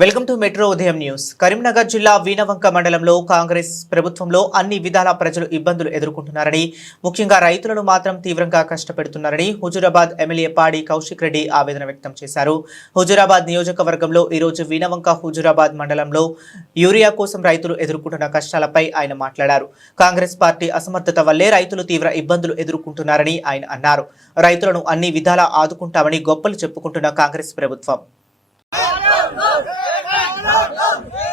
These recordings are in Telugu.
వెల్కమ్ టు మెట్రో ఉదయం న్యూస్. కరీంనగర్ జిల్లా వీణవంక మండలంలో కాంగ్రెస్ ప్రభుత్వంలో అన్ని విధాల ప్రజలు ఇబ్బందులు ఎదుర్కొంటున్నారని ముఖ్యంగా రైతులను మాత్రం తీవ్రంగా కష్టపెడుతున్నారని హుజూరాబాద్ ఎమ్మెల్యే పాడి కౌశిక్ రెడ్డి ఆవేదన వ్యక్తం చేశారు. హుజూరాబాద్ నియోజకవర్గంలో ఈరోజు వీణవంక హుజూరాబాద్ మండలంలో యూరియా కోసం రైతులు ఎదుర్కొంటున్న కష్టాలపై ఆయన మాట్లాడారు. కాంగ్రెస్ పార్టీ అసమర్థత వల్లే రైతులు తీవ్ర ఇబ్బందులు ఎదుర్కొంటున్నారని ఆయన అన్నారు. రైతులను అన్ని విధాలా ఆదుకుంటామని గొప్పలు చెప్పుకుంటున్న కాంగ్రెస్ ప్రభుత్వం. não, não.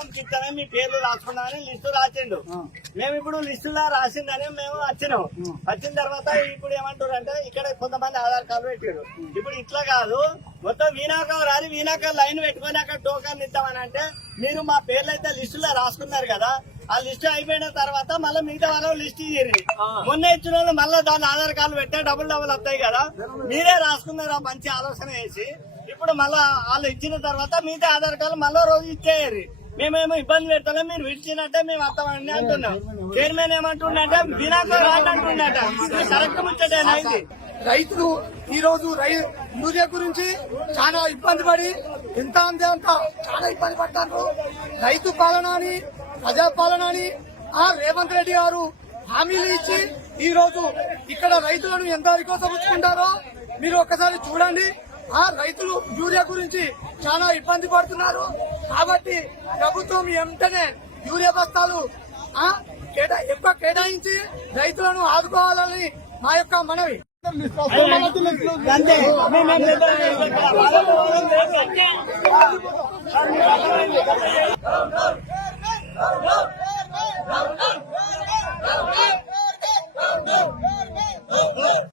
ఒక కిత్తనే మీ పేర్లు రాసుకున్నామని లిస్టు రాసిండు. మేము ఇప్పుడు లిస్టులో రాసిందని మేము వచ్చినాం. వచ్చిన తర్వాత ఇప్పుడు ఏమంటారు అంటే ఇక్కడ కొంతమంది ఆధార్ కార్డు పెట్టారు ఇప్పుడు ఇట్లా కాదు మొత్తం వీణాక రాని వీణాక లైన్ పెట్టుకొని అక్కడ టోకన్ ఇద్దామని అంటే మీరు మా పేర్లు అయితే లిస్టులో రాసుకున్నారు కదా ఆ లిస్ట్ అయిపోయిన తర్వాత మళ్ళీ మిగతా వాళ్ళు లిస్ట్ ఇయ్యండి మొన్న ఇచ్చిన వాళ్ళు మళ్ళీ దాని ఆధార్ కార్డు పెట్టే డబుల్ డబుల్ వస్తాయి కదా. మీరే రాసుకున్నారు ఆ మంచి ఆలోచన వేసి ఇప్పుడు మళ్ళా వాళ్ళు ఇచ్చిన తర్వాత మిగతా ఆధార్ కార్డు మళ్ళా రోజు ఇచ్చేయాలి మేమేమో ఇబ్బంది పెడతాం మీరు విడిచినట్టే మేము వస్తామని అంటున్నాం. చైర్మన్ ఏమంటుండంటే బినాకో రాండి కరెక్ట్ ముచ్చటేనా ఇది? రైతులు ఈ రోజు రై యూరియా గురించి చాలా ఇబ్బంది పడి ఎంత అంతే అంత చాలా ఇబ్బంది పడ్డారు. రైతు పాలన అని ప్రజా పాలన అని ఆ రేవంత్ రెడ్డి గారు హామీలు ఇచ్చి ఈ రోజు ఇక్కడ రైతులను ఎంత కోసం మీరు ఒక్కసారి చూడండి. ఆ రైతులు యూరియా గురించి చాలా ఇబ్బంది పడుతున్నారు. కాబట్టి ప్రభుత్వం వెంటనే యూరియా బస్తాలు ఎక్కువ కేటాయించి రైతులను ఆదుకోవాలని మా యొక్క మనవి. అంతే